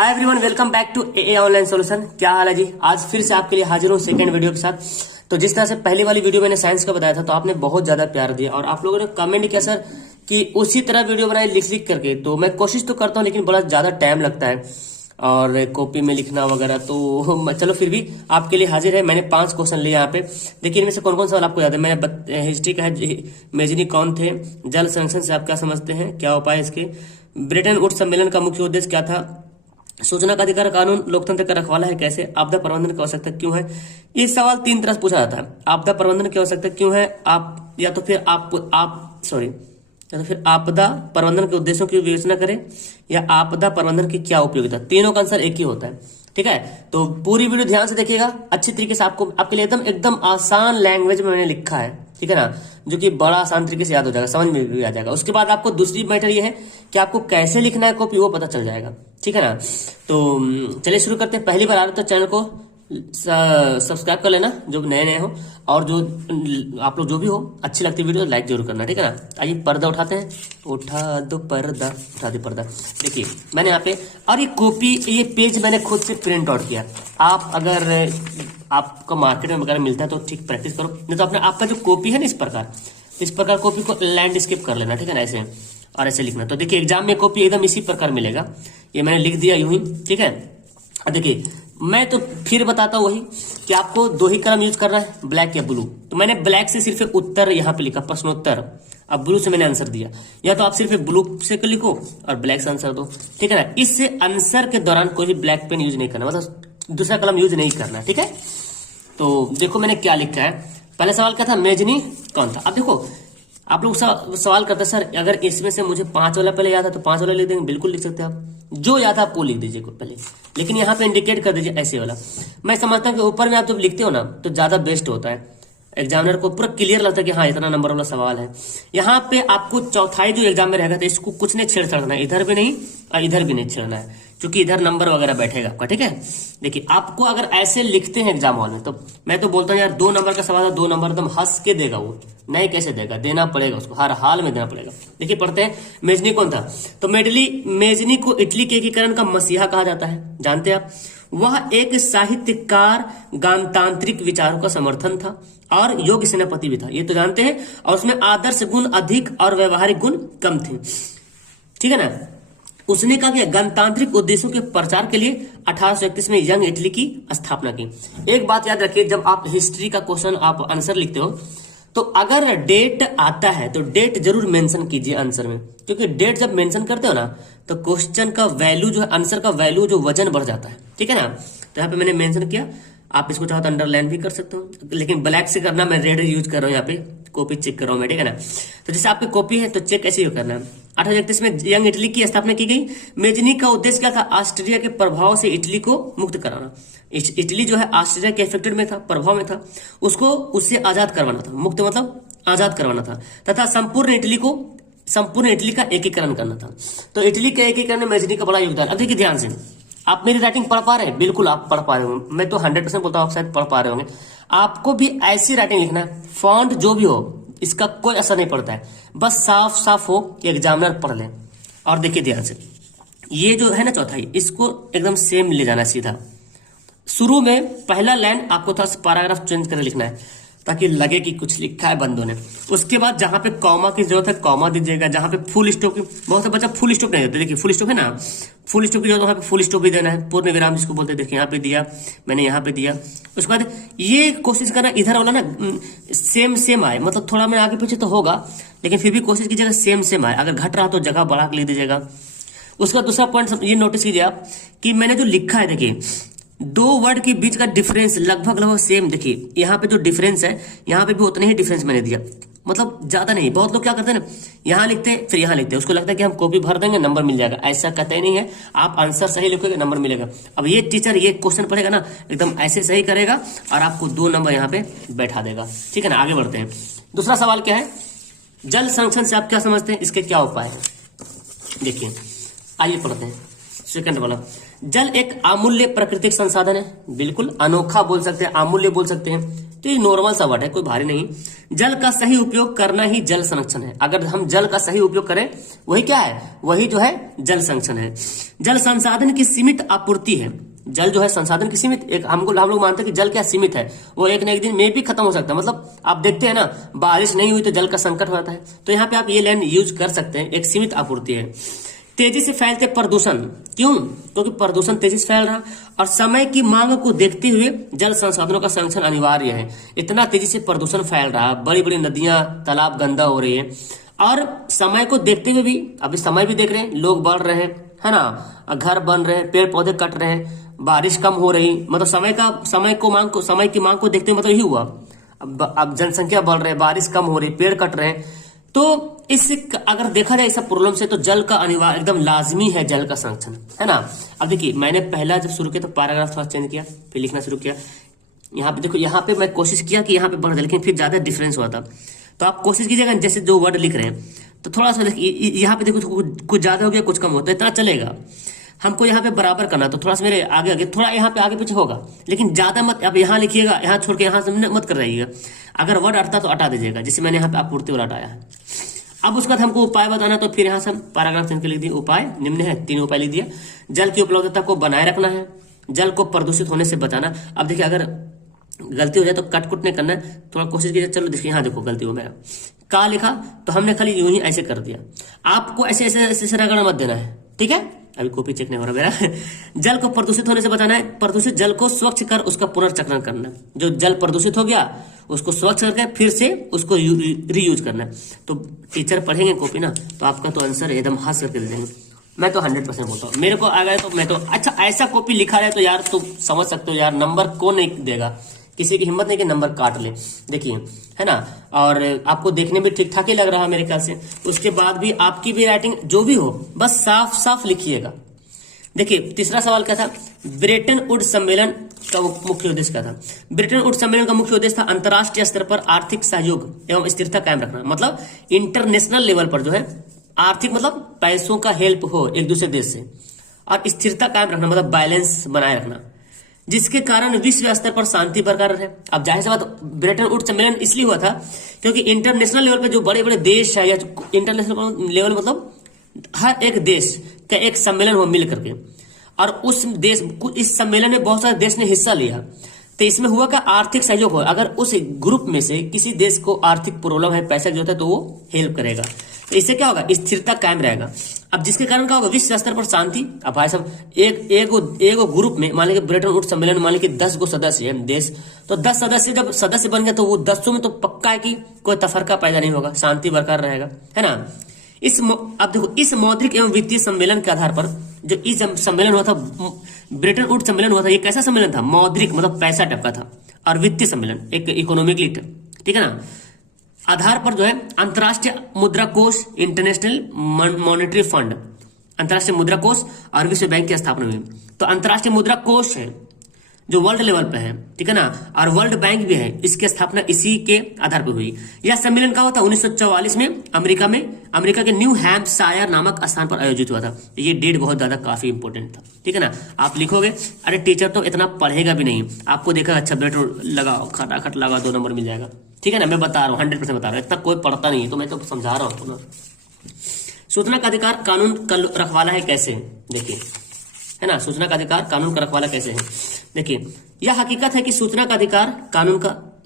Hi everyone, welcome back to a online solution. क्या हाल है जी? आज फिर से आपके लिए हाजिर हूँ सेकंड वीडियो के साथ। तो जिस तरह से पहली वाली वीडियो मैंने साइंस का बताया था, तो आपने बहुत ज्यादा प्यार दिया और आप लोगों ने कमेंट किया सर कि उसी तरह वीडियो बनाए लिख लिख करके। तो मैं कोशिश तो करता हूँ, लेकिन बड़ा ज्यादा टाइम लगता है और कॉपी में लिखना वगैरह। तो चलो फिर भी आपके लिए हाजिर है। मैंने 5 क्वेश्चन लिए यहाँ पे। देखिए इनमें से कौन कौन सवाल आपको याद है। मैंने हिस्ट्री का है, मेजनी कौन थे, जल संरक्षण से आप क्या समझते हैं, क्या उपाय इसके, ब्रिटेन वुड्स सम्मेलन का मुख्य उद्देश्य क्या था, सूचना का अधिकार कानून लोकतंत्र का रखवाला है कैसे, आपदा प्रबंधन की आवश्यकता क्यों है। ये सवाल 3 तरह से पूछा जाता है। आपदा प्रबंधन की आवश्यकता क्यों है, आप या तो फिर आपदा प्रबंधन के उद्देश्यों की विवेचना करें, या आपदा प्रबंधन की क्या उपयोगिता। तीनों का आंसर एक ही होता है। ठीक है, तो पूरी वीडियो ध्यान से देखिएगा, अच्छी तरीके से आपको आपके लिए एकदम एकदम आसान लैंग्वेज में मैंने लिखा है। ठीक है ना, जो कि बड़ा आसान तरीके से याद हो जाएगा, समझ में भी आ जाएगा। उसके बाद आपको दूसरी मैटर ये है कि आपको कैसे लिखना है कॉपी, वो पता चल जाएगा। ठीक है ना, तो चलिए शुरू करते हैं। पहली बार आ रहे तो चैनल को सब्सक्राइब कर लेना जो नए नए हो, और जो आप लोग जो भी हो अच्छी लगती वीडियो लाइक जरूर करना। ठीक है ना, आइए पर्दा उठाते हैं। उठा दो पर्दा, उठा दो पर्दा। देखिए मैंने यहाँ पे, और ये कॉपी, ये पेज मैंने खुद से प्रिंट आउट किया। आप अगर आपको मार्केट में वगैरह मिलता है तो ठीक प्रैक्टिस करो, नहीं तो अपने आपका जो कॉपी है ना, इस प्रकार कॉपी को लैंडस्केप कर लेना। ठीक है ना, ऐसे और ऐसे लिखना। तो देखिए एग्जाम में कॉपी एकदम इसी प्रकार मिलेगा। ये मैंने लिख दिया यूं ही। ठीक है, अब देखिए मैं तो फिर बताता हूँ वही कि आपको 2 ही कलम यूज करना है, ब्लैक या ब्लू। तो मैंने ब्लैक से सिर्फ उत्तर यहाँ पे लिखा, प्रश्नोत्तर। अब ब्लू से मैंने आंसर दिया, या तो आप सिर्फ ब्लू से लिखो और ब्लैक से आंसर दो। ठीक है ना, इससे आंसर के दौरान कोई भी ब्लैक पेन यूज नहीं करना, मतलब दूसरा कलम यूज नहीं करना। ठीक है, तो देखो मैंने क्या लिखा है। पहले सवाल क्या था, मेजनी कौन था। अब देखो आप लोग सवाल करते हैं सर अगर इसमें से मुझे 5 वाला पहले याद है तो 5 वाला लिख देंगे। बिल्कुल लिख सकते हैं आप, जो याद है आप वो लिख दीजिए पहले, लेकिन यहाँ पे इंडिकेट कर दीजिए ऐसे वाला। मैं समझता हूँ कि ऊपर में आप जब लिखते हो ना तो ज्यादा बेस्ट होता है, एग्जामिनर को पूरा क्लियर लगता है कि हाँ इतना नंबर वाला सवाल है। यहाँ पे आपको चौथाई जो एग्जाम में रहेगा तो इसको कुछ नहीं छेड़छाड़ना है, इधर भी नहीं और इधर भी नहीं छेड़ना है, क्योंकि इधर नंबर वगैरह बैठेगा आपका। ठीक है, देखिए आपको अगर ऐसे लिखते हैं एग्जाम हॉल में, तो मैं तो बोलता हूँ यार 2 नंबर का सवाल है, 2 नंबर एकदम हंस के देगा वो, नहीं कैसे देगा, देना पड़ेगा उसको, हर हाल में देना पड़ेगा। देखिए पढ़ते हैं, मेजनी कौन था। तो मेजनी को इटली के एकीकरण का मसीहा कहा जाता है, जानते हैं आप। वह एक साहित्यकार, गणतांत्रिक विचारों का समर्थन था और योग्य सेनापति भी था, ये तो जानते हैं। और उसमें आदर्श गुण अधिक और व्यवहारिक गुण कम थे। ठीक है ना, उसने कहा कि गणतांत्रिक उद्देश्यों के प्रचार के लिए 1831 में यंग इटली की स्थापना की। एक बात याद रखिए, जब आप हिस्ट्री का क्वेश्चन आप आंसर लिखते हो तो अगर डेट आता है तो डेट जरूर मेंशन कीजिए आंसर में, क्योंकि डेट जब मेंशन करते हो ना तो क्वेश्चन का वैल्यू जो है, आंसर का वैल्यू जो वजन बढ़ जाता है। ठीक है ना, तो यहाँ पे मैंने मेंशन किया, आप इसको चाहो तो अंडरलाइन भी कर सकते हो, लेकिन ब्लैक से करना, मैं रेड यूज कर रहा हूँ यहाँ पे, कॉपी चेक कर रहा हूँ मैं। ठीक है ना, तो जैसे आपकी कॉपी है तो चेक ऐसे ही करना है। 1831 में यंग इटली की स्थापना की गई। मेजनी का उद्देश्य क्या था, ऑस्ट्रिया के प्रभाव से इटली को मुक्त कराना। इटली जो है ऑस्ट्रिया के इफेक्टेड में था, प्रभाव में था, उसको उससे आजाद करवाना था। मुक्त मतलब आजाद करवाना था, तथा संपूर्ण इटली का एकीकरण करना था। तो इटली के एकीकरण में मेजनी का बड़ा योगदान। अब देखिए ध्यान से, आप मेरी राइटिंग पढ़ पा रहे हैं, बिल्कुल आप पढ़ पा रहे हो, मैं तो 100% बोलता हूँ आप शायद पढ़ पा रहे होंगे। आपको भी ऐसी राइटिंग लिखना है, फॉन्ट जो भी हो इसका कोई असर नहीं पड़ता है, बस साफ साफ हो कि एग्जामिनर पढ़ ले। और देखिए ध्यान से, ये जो है ना चौथाई, इसको एकदम सेम ले जाना सीधा। शुरू में पहला लाइन आपको थोड़ा पैराग्राफ चेंज कर लिखना है ताकि लगे कि कुछ लिखा है बंदों ने। उसके बाद जहां पे कॉमा की जरूरत है कॉमा दीजिएगा, जहां पे फुल स्टॉप की, बहुत से बच्चा फुल स्टॉप नहीं देते, देखिए फुल स्टॉप है ना, फुल स्टॉप की जरूरत, वहां पे फुल स्टॉप भी देना है, पूर्ण विराम जिसको बोलते हैं। देखिए यहाँ पे दिया मैंने, यहाँ पे दिया। उसके बाद ये कोशिश करना इधर वाला ना सेम आए, मतलब थोड़ा मैं आगे पीछे तो होगा, लेकिन फिर भी कोशिश कीजिएगा सेम आए। अगर घट रहा तो जगह बढ़ा के लिख दीजिएगा। उसका दूसरा पॉइंट ये नोटिस कीजिए आप कि मैंने जो लिखा है, देखिए 2 वर्ड के बीच का डिफरेंस लगभग सेम। देखिए यहाँ पे जो डिफरेंस है, यहाँ पे भी उतने ही डिफरेंस मैंने दिया, मतलब ज्यादा नहीं। बहुत लोग क्या करते हैं ना, यहाँ लिखते हैं फिर यहाँ लिखते हैं, उसको लगता है कि हम कॉपी भर देंगे नंबर मिल जाएगा। ऐसा कतई नहीं है, आप आंसर सही लिखोगे नंबर मिलेगा। अब ये टीचर ये क्वेश्चन पढ़ेगा ना, एकदम ऐसे सही करेगा और आपको 2 नंबर यहाँ पे बैठा देगा। ठीक है ना, आगे बढ़ते हैं। दूसरा सवाल क्या है, जल संरक्षण से आप क्या समझते हैं, इसके क्या उपाय है। देखिए आइए पढ़ते हैं। सेकंड वाला, जल एक अमूल्य प्राकृतिक संसाधन है, बिल्कुल अनोखा बोल सकते हैं, अमूल्य बोल सकते हैं। तो ये नॉर्मल सा वर्ड है, कोई भारी नहीं। जल का सही उपयोग करना ही जल संरक्षण है। अगर हम जल का सही उपयोग करें वही क्या है, वही जो है जल संरक्षण है। जल संसाधन की सीमित आपूर्ति है। जल जो है संसाधन की सीमित, एक हम लोग मानते हैं कि जल क्या सीमित है, वो एक न एक दिन में भी खत्म हो सकता है। मतलब आप देखते हैं ना, बारिश नहीं हुई तो जल का संकट हो जाता है। तो यहाँ पे आप ये लाइन यूज कर सकते हैं, एक सीमित आपूर्ति है। तेजी से फैलते प्रदूषण, क्यों? क्योंकि प्रदूषण तेजी से फैल रहा और समय की मांग को देखते हुए जल संसाधनों का संरक्षण अनिवार्य है। इतना तेजी से प्रदूषण फैल रहा, बड़ी बड़ी नदियां तालाब गंदा हो रही है, और समय को देखते हुए भी, अभी समय भी देख रहे हैं, लोग बढ़ रहे हैं, है ना, घर बन रहे हैं, पेड़ पौधे कट रहे हैं, बारिश कम हो रही, मतलब समय की मांग को देखते हुए मतलब यही हुआ। अब जनसंख्या बढ़ रही है, बारिश कम हो रही, पेड़ कट रहे हैं, तो इससे अगर देखा जाए ऐसा प्रॉब्लम से, तो जल का अनिवार्य एकदम लाजमी है, जल का संरक्षण, है ना। अब देखिए, मैंने पहला जब शुरू किया तो पैराग्राफ थोड़ा चेंज किया, फिर लिखना शुरू किया। यहाँ पे देखो, यहाँ पे मैं कोशिश किया कि यहाँ पे बढ़ जाए, लेकिन फिर ज्यादा डिफरेंस हुआ था। तो आप कोशिश कीजिएगा, जैसे जो वर्ड लिख रहे हैं तो थोड़ा सा यहाँ पे देखो, कुछ ज्यादा हो गया, कुछ कम होता है, इतना चलेगा। हमको यहाँ पे बराबर करना, तो थोड़ा सा मेरे आगे आगे, थोड़ा यहाँ पे आगे पीछे होगा, लेकिन ज्यादा मत। अब यहाँ लिखिएगा, यहाँ छोड़ के यहाँ से मत कर रहिएगा। अगर वर्ड अटता तो हटा दीजिएगा, जैसे मैंने यहाँ पे आपूर्ति वाला हटाया है। अब उसके बाद हमको उपाय बताना, तो फिर यहाँ से पैराग्राफ चेंज कर लिख दिए। उपाय निम्न है, 3 उपाय लिख दिया। जल की उपलब्धता को बनाए रखना है, जल को प्रदूषित होने से बचाना। अब देखिए, अगर गलती हो जाए तो कट कुट नहीं करना है, थोड़ा कोशिश कीजिए। चलो देखिए, यहाँ देखो गलती हो मेरा, का लिखा तो हमने खाली यूं ही ऐसे कर दिया। आपको ऐसे ऐसे ऐसे रगड़ मत देना है, ठीक है। अभी कॉपी चेक नहीं हो रहा मेरा। जल को प्रदूषित होने से बचाना है, प्रदूषित जल को स्वच्छ कर उसका पुनर्चक्रण करना। जो जल प्रदूषित हो गया उसको स्वच्छ करके फिर से उसको रीयूज करना है। तो टीचर पढ़ेंगे कॉपी ना, तो आपका तो आंसर एकदम हंस करके दे देंगे। मैं तो 100% बोलता हूँ, मेरे को आ गया तो मैं तो, अच्छा ऐसा कॉपी लिखा है तो यार, तो समझ सकते हो यार, नंबर कौन नहीं देगा, किसी की हिम्मत नहीं कि नंबर काट ले, देखिए, है ना। और आपको देखने में ठीक ठाक ही लग रहा है मेरे ख्याल से। उसके बाद भी आपकी भी राइटिंग जो भी हो, बस साफ साफ लिखिएगा। देखिए, तीसरा सवाल क्या था, ब्रेटन वुड सम्मेलन का मुख्य उद्देश्य क्या था। ब्रेटन वुड सम्मेलन का मुख्य उद्देश्य था अंतर्राष्ट्रीय स्तर पर आर्थिक सहयोग एवं स्थिरता कायम रखना। मतलब इंटरनेशनल लेवल पर जो है आर्थिक, मतलब पैसों का हेल्प हो एक दूसरे देश से, और स्थिरता कायम रखना मतलब बैलेंस बनाए रखना, जिसके कारण विश्व स्तर पर शांति बरकरार रहे। अब जाहिर सी बात, ब्रेटन वुड सम्मेलन इसलिए हुआ था क्योंकि इंटरनेशनल लेवल पे जो बड़े बड़े देश है, या इंटरनेशनल लेवल मतलब हर एक देश का एक सम्मेलन हो मिल करके, और इस सम्मेलन में बहुत सारे देश ने हिस्सा लिया। तो इसमें हुआ का आर्थिक सहयोग हो, अगर उस ग्रुप में से किसी देश को आर्थिक प्रॉब्लम है, पैसा जो है, तो वो हेल्प करेगा। तो इससे क्या होगा, स्थिरता कायम रहेगा। अब जिसके कारण क्या होगा, विश्व स्तर पर शांति। अब भाई साहब, एक ग्रुप में मान लीजिए ब्रेटन वुड सम्मेलन में मान लीजिए 10 गो सदस्य है देश, तो 10 सदस्य जब सदस्य बन गए तो वो 10 में तो पक्का है कि कोई तफरका पैदा नहीं होगा, शांति बरकरार रहेगा, है ना। अब देखो, इस मौद्रिक एवं वित्तीय सम्मेलन के आधार पर जो इस सम्मेलन हुआ था, ब्रेटन वुड सम्मेलन हुआ था, ये कैसा सम्मेलन था, मौद्रिक मतलब पैसा टपका था, और वित्तीय सम्मेलन एक इकोनॉमिकली, ठीक है ना, आधार पर जो है अंतर्राष्ट्रीय मुद्रा कोष, इंटरनेशनल मॉनेटरी फंड, अंतर्राष्ट्रीय मुद्रा कोष और विश्व बैंक की स्थापना हुई। तो अंतर्राष्ट्रीय मुद्रा कोष है जो वर्ल्ड लेवल पे है, ठीक है ना, और वर्ल्ड बैंक भी है, इसकी स्थापना इसी के आधार पर हुई। यह सम्मेलन का हुआ था 1944 में अमेरिका के न्यू हैम्पशायर नामक स्थान पर आयोजित हुआ था। ये डेट बहुत ज्यादा काफी इंपॉर्टेंट था, ठीक है ना। आप लिखोगे, अरे टीचर तो इतना पढ़ेगा भी नहीं, आपको देखा अच्छा ब्रेटन लगाओ, खटाखट लगाओ, 2 नंबर मिल जाएगा, ठीक है ना। मैं बता रहा हूँ, 100% बता रहा हूँ, इतना कोई पढ़ता नहीं है, तो मैं तो समझा रहा हूँ। सूचना का अधिकार कानून का रखवाला है कैसे, देखिए, है ना, सूचना का अधिकार कानून का रखवाला कैसे है। देखिए, यह हकीकत है कि सूचना का अधिकार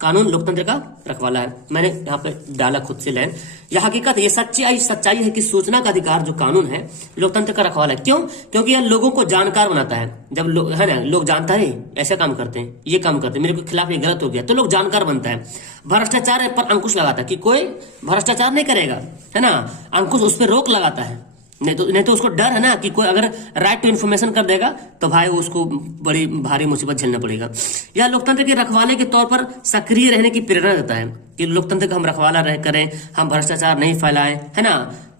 कानून लोकतंत्र का रखवाला है। मैंने यहाँ पे डाला खुद से लाइन, यह हकीकत, ये सच्चाई है कि सूचना का अधिकार जो कानून है लोकतंत्र का रखवाला है। क्यों? क्योंकि यह लोगों को जानकार बनाता है। जब लोग, है ना, लोग जानता है ऐसा काम करते हैं, ये काम करते हैं, मेरे खिलाफ ये गलत हो गया, तो लोग जानकार बनता है। भ्रष्टाचार पर अंकुश लगाता है कि कोई भ्रष्टाचार नहीं करेगा, है ना, अंकुश उस पर रोक लगाता है। नहीं तो उसको डर है ना कि कोई अगर राइट टू इन्फॉर्मेशन कर देगा तो भाई उसको बड़ी भारी मुसीबत झेलना पड़ेगा। यह लोकतंत्र के रखवाले के तौर पर सक्रिय रहने की प्रेरणा देता है कि लोकतंत्र का हम रखवाला करें, हम भ्रष्टाचार नहीं फैलाएं, है ना।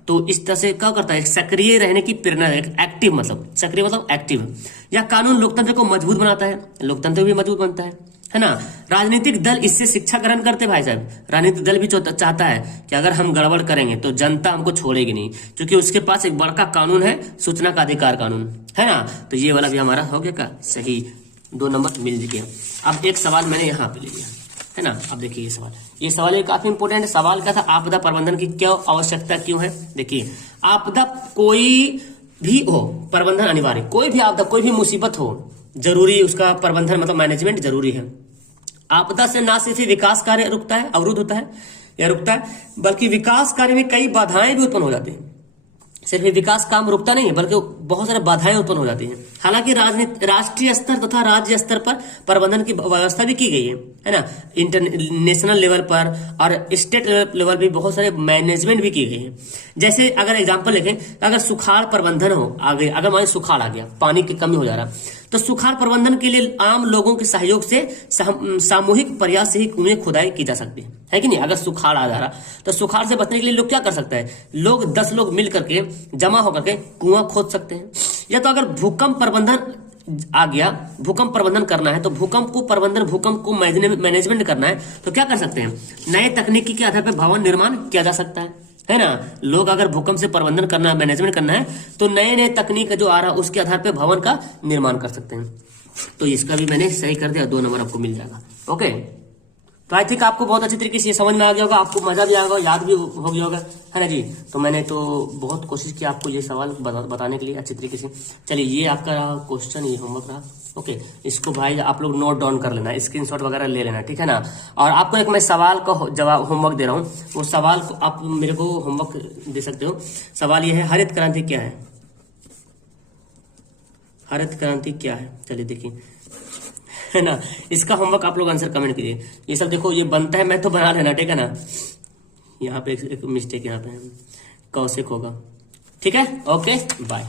तो इस तरह से क्या करता है, सक्रिय रहने की प्रेरणा, एक्टिव मतलब, सक्रिय मतलब एक्टिव। यह कानून लोकतंत्र को मजबूत बनाता है, लोकतंत्र भी मजबूत बनता है ना। राजनीतिक दल इससे शिक्षा ग्रहण करते भाई साहब, राजनीतिक दल भी चाहता है कि अगर हम गड़बड़ करेंगे तो जनता हमको छोड़ेगी नहीं, क्योंकि उसके पास एक बड़का कानून है, सूचना का अधिकार कानून, है ना। तो ये वाला भी हमारा हो गया का सही, 2 नंबर मिल गया। अब एक सवाल मैंने यहाँ पे ले लिया, है ना। अब देखिए ये सवाल ये काफी इंपोर्टेंट है। सवाल क्या था, आपदा प्रबंधन की क्या आवश्यकता क्यों है। देखिए आपदा कोई भी हो, प्रबंधन अनिवार्य। कोई भी आपदा, कोई भी मुसीबत हो, जरूरी उसका प्रबंधन मतलब मैनेजमेंट जरूरी है। आपदा से ना सिर्फ विकास कार्य रुकता है, अवरुद्ध होता है या रुकता है, बल्कि विकास कार्य में कई बाधाएं भी उत्पन्न हो जाती हैं। सिर्फ विकास काम रुकता नहीं है, बल्कि बहुत सारे बाधाएं उत्पन्न हो जाती हैं। हालांकि राष्ट्रीय स्तर तथा राज्य स्तर पर प्रबंधन की व्यवस्था भी की गई है ना। इंटरनेशनल लेवल पर और स्टेट लेवल भी बहुत सारे मैनेजमेंट भी की गई है। जैसे अगर एग्जांपल लिखें, अगर सुखाड़ प्रबंधन हो आगे, अगर मान सुखाड़ आ गया, पानी की कमी हो जा रहा, तो सुखाड़ प्रबंधन के लिए आम लोगों के सहयोग से सामूहिक प्रयास से ही कुएं खुदाई की जा सकती है कि नहीं। अगर सुखाड़ आ जा रहा तो सुखाड़ से बचने के लिए लोग क्या कर सकते हैं, लोग 10 लोग मिल करके जमा होकर के कुआं खोद सकते हैं। या तो अगर भूकंप प्रबंधन आ गया, भूकंप प्रबंधन करना है, तो भूकंप को मैनेजमेंट करना है, तो क्या कर सकते हैं, नए तकनीकी के आधार पर भवन निर्माण किया जा सकता है ना। लोग अगर भूकंप से प्रबंधन करना है, मैनेजमेंट करना है, तो नए नए तकनीक जो आ रहा है उसके आधार पर भवन का निर्माण कर सकते हैं। तो इसका भी मैंने सही कर दिया, 2 नंबर आपको मिल जाएगा। ओके, तो आई थिंक आपको बहुत अच्छी तरीके से ये समझ में आ गया होगा, आपको मजा भी आएगा, याद भी हो गया होगा, है ना जी। तो मैंने तो बहुत कोशिश की आपको ये सवाल बताने के लिए अच्छी तरीके से। चलिए ये आपका क्वेश्चन, ये होमवर्क रहा। ओके, इसको भाई आप लोग नोट डाउन कर लेना, स्क्रीनशॉट वगैरह ले लेना, ठीक है ना। और आपको एक मैं सवाल का जवाब होमवर्क दे रहा हूँ, वो सवाल को आप मेरे को होमवर्क दे सकते हो। सवाल ये है, हरित क्रांति क्या है। हरित क्रांति क्या है, चलिए देखिए, है ना। इसका होमवर्क आप लोग आंसर कमेंट कीजिए। ये सब देखो, ये बनता है, मैं तो बना लेना, ठीक है ना। यहाँ पे एक मिस्टेक यहाँ पे कौशिक होगा, ठीक है। Okay bye.